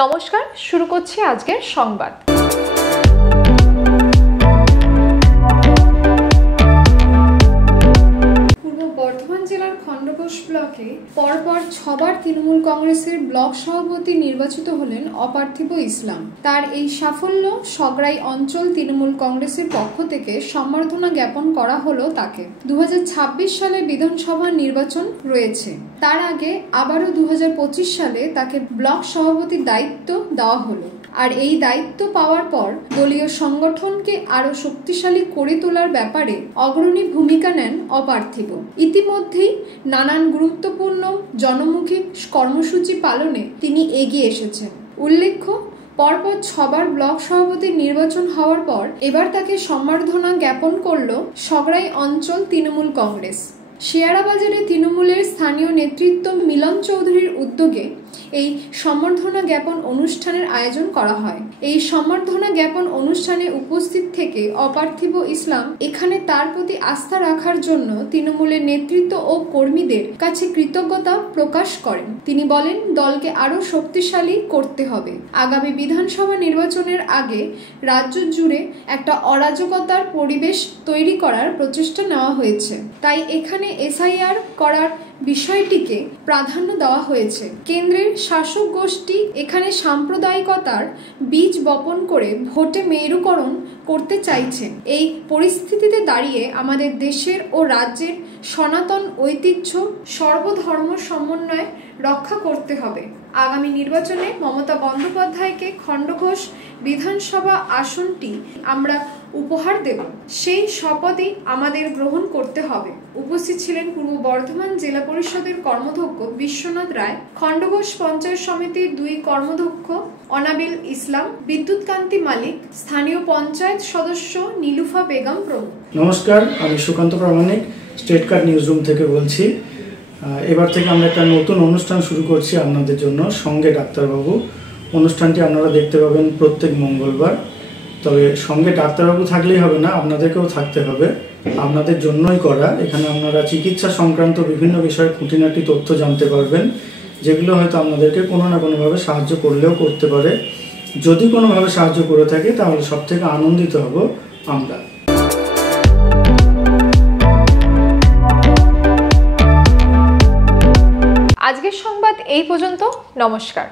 নমস্কার, শুরু করছি আজকের সংবাদ। পূর্ব বর্ধমান জেলার খণ্ডঘোষ ব্লকে পরপর 6বার তৃণমূল কংগ্রেসের ব্লক সভাপতি নির্বাচিত হলেন অপার্থিব ইসলাম। তার এই সাফল্য সগড়াই অঞ্চল তৃণমূল কংগ্রেসের পক্ষ থেকে সম্বর্ধনা জ্ঞাপন করা হলো তাকে। 2026 সালে বিধানসভা নির্বাচন রয়েছে, তার আগে আবারও 2025 সালে তাকে ব্লক সভাপতির দায়িত্ব দেওয়া হলো। আর এই দায়িত্ব পাওয়ার পর দলীয় সংগঠনকে আরো শক্তিশালী করে তোলার ব্যাপারে অগ্রণী ভূমিকা নেন অপার্থিব। ইতিমধ্যেই নানান গুরুত্বপূর্ণ জনমুখী কর্মসূচি পালনে তিনি এগিয়ে এসেছেন। উল্লেখ্য, পরপর 6বার ব্লক সভাপতির নির্বাচন হওয়ার পর এবার তাকে সম্বর্ধনা জ্ঞাপন করল সগড়াই অঞ্চল তৃণমূল কংগ্রেস। শেয়ারা বাজারে তৃণমূলের স্থানীয় নেতৃত্ব মিলন চৌধুরীর উদ্যোগে এই সম্বর্ধনা জ্ঞাপন অনুষ্ঠানের আয়োজন করা হয়। এই সম্বর্ধনা জ্ঞাপন অনুষ্ঠানে উপস্থিত থেকে অপার্থিব ইসলাম এখানে তার প্রতি আস্থা রাখার জন্য তৃণমূলের নেতৃত্ব ও কর্মীদের কাছে কৃতজ্ঞতা প্রকাশ করেন। তিনি বলেন, দলকে আরো শক্তিশালী করতে হবে। আগামী বিধানসভা নির্বাচনের আগে রাজ্য জুড়ে একটা অরাজকতার পরিবেশ তৈরি করার প্রচেষ্টা নেওয়া হয়েছে, তাই এখানে এসআইআর করার বিষয়টিকে প্রাধান্য দেওয়া হয়েছে। কেন্দ্রের শাসক গোষ্ঠী এখানে সাম্প্রদায়িকতার বীজ বপন করে ভোটে মেরুকরণ করতে চাইছেন। এই পরিস্থিতিতে দাঁড়িয়ে আমাদের দেশের ও রাজ্যের সনাতন ঐতিহ্য সর্বধর্ম সমন্বয় রক্ষা করতে হবে। আগামী নির্বাচনে মমতা বন্দ্যোপাধ্যায়কে খণ্ডঘোষ বিধানসভা আসনটি আমরা উপহার দেব, সেই শপথই আমাদের গ্রহণ করতে হবে। উপস্থিত ছিলেন পূর্ব বর্ধমান জেলা পরিষদের কর্মধ্যক্ষ বিশ্বনাথ রায়, খণ্ডঘোষ পঞ্চায়েত সমিতির 2 কর্মধ্যক্ষ অনাবিল ইসলাম, বিদ্যুৎ কান্তি মালিক, স্থানীয় পঞ্চায়েত সদস্য নীলুফা বেগম প্রমুখ। নমস্কার, আমি সুকান্ত প্রামাণিক স্টেট কার্ড নিউজ রুম থেকে বলছি। এবার থেকে আমরা একটা নতুন অনুষ্ঠান শুরু করছি আপনাদের জন্য, সঙ্গে ডাক্তারবাবু। অনুষ্ঠানটি আপনারা দেখতে পাবেন প্রত্যেক মঙ্গলবার। তবে সঙ্গে ডাক্তারবাবু থাকলেই হবে না, আপনাদেরকেও থাকতে হবে। আপনাদের জন্যই করা। এখানে আপনারা চিকিৎসা সংক্রান্ত বিভিন্ন বিষয়ে খুঁটিনাটি তথ্য জানতে পারবেন, যেগুলো হয়তো আপনাদেরকে কোনো না কোনোভাবে সাহায্য করলেও করতে পারে। যদি কোনোভাবে সাহায্য করে থাকে তাহলে সব থেকে আনন্দিত হব আমরা। আজকের সংবাদ এই পর্যন্ত। নমস্কার।